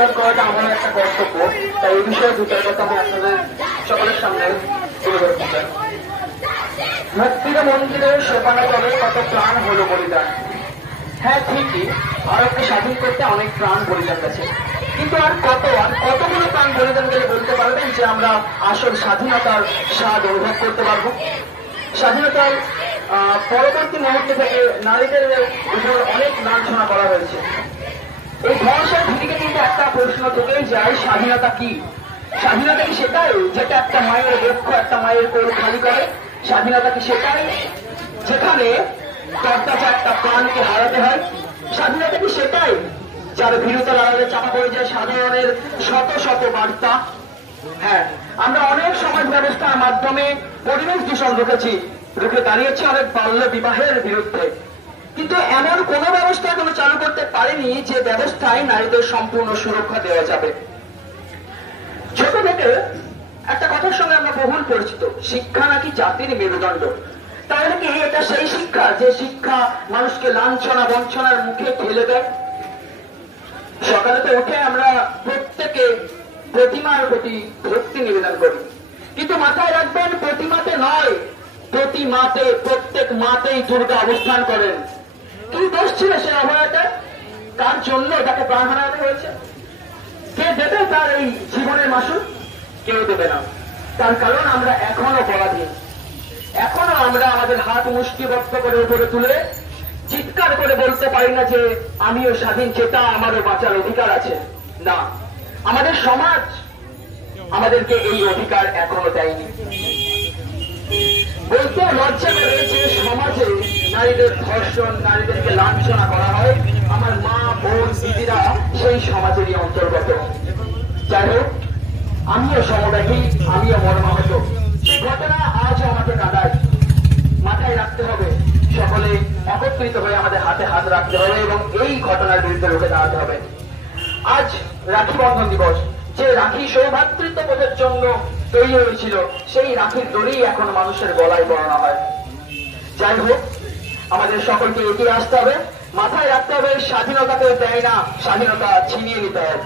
রক্ষা করাটা আমার একটা কর্তব্য। তাই এই বিষয়ে দু চার কথা আমি আপনাদের সকলের সামনে তুলে ধরতে চাই। মুক্তির মন্দিরে সোপানা তলে কত প্রাণ হলো বলিদান। হ্যাঁ ঠিকই, ভারতকে স্বাধীন করতে অনেক প্রাণ বলিদান গেছে, কিন্তু আর কতগুলো প্রাণ বলিদান গেলে বলতে পারবেন যে আমরা আসল স্বাধীনতার স্বাদ অনুভব করতে পারবো? স্বাধীনতার পরবর্তী মুহূর্তে থেকে নারীদের উপর অনেক লাঞ্ছনা করা হয়েছে। এই ধর্ষণ থেকে কিন্তু একটা প্রশ্ন থেকেই যায়, স্বাধীনতা কি? স্বাধীনতা কি সেটাই যেটা একটা মায়ের বক্ষ, একটা মায়ের কোল খালি করে? স্বাধীনতা কি সেটাই যেখানে তরতাজা একটা প্রাণকে হারাতে হয়? স্বাধীনতা কি সেটাই যার ভীরুতার আড়ালে চাপা পড়ে যায় সাধারণের শত শত বার্তা? হ্যাঁ, আমরা অনেক সমাজ ব্যবস্থার মাধ্যমে পরিবেশ দূষণ রুখে দাঁড়িয়েছি অনেক বাল্য বিবাহের বিরুদ্ধে, কিন্তু এমন কোন ব্যবস্থা এখনো চালু করতে পারেনি যে ব্যবস্থায় নারীদের সম্পূর্ণ সুরক্ষা দেওয়া যাবে। ছোট থেকে একটা কথার সঙ্গে আমরা বহুল পরিচিত, শিক্ষা নাকি জাতির মেরুদণ্ড। তাহলে কি এটা সেই শিক্ষা যে শিক্ষা মানুষকে লাঞ্ছনা বঞ্চনার মুখে ঠেলে দেয়? সকালে তো উঠে আমরা প্রত্যেকে প্রতিমার প্রতি ভক্তি নিবেদন করি, কিন্তু মাথায় রাখবেন প্রতিমাতে নয়, প্রতিমাতে, প্রত্যেক মাতেই দুর্গা অবস্থান করেন। কি দোষ ছিল সে অভয়াটা? তার জন্য তাকে প্রাণ হারাতে হয়েছে। কে দেবে তার এই জীবনের মাসুল? কেউ দেবে না। তার কারণ আমরা এখনো পরাধীন, এখনো আমরা আমাদের হাত মুষ্টিবদ্ধ করে উপরে তুলে চিৎকার করে বলতে পারি না যে আমিও স্বাধীন চেতা, আমারও বাঁচার অধিকার আছে। না, আমাদের সমাজ আমাদেরকে এই অধিকার এখনো দেয়নি। বলতে লজ্জা করে যে সমাজে নারীদের ধর্ষণ, নারীদেরকে লাঞ্ছনা করা হয়, আমার মা বোন দিদিরা সেই সমাজেরই অন্তর্গত। যাই হোক, আমিও সমব্যাধী, আমিও মর্মাহত। সেই ঘটনা আজও আমাকে কাঁদায়। মাথায় রাখতে হবে, সকলে একত্রিত হয়ে আমাদের হাতে হাত রাখতে হবে এবং এই ঘটনার বিরুদ্ধে রুখে দাঁড়াতে হবে। আজ রাখি বন্ধন দিবস। যে রাখি সৌভ্রাতৃত্ববোধের জন্য তৈরি হয়েছিল, সেই রাখির দড়ি এখন মানুষের গলায় পরানো হয়। যাই হোক, আমাদের সকলকে এগিয়ে আসতে হবে, মাথায় রাখতে হবে স্বাধীনতাকে দেয় না, স্বাধীনতা ছিনিয়ে নিতে হয়।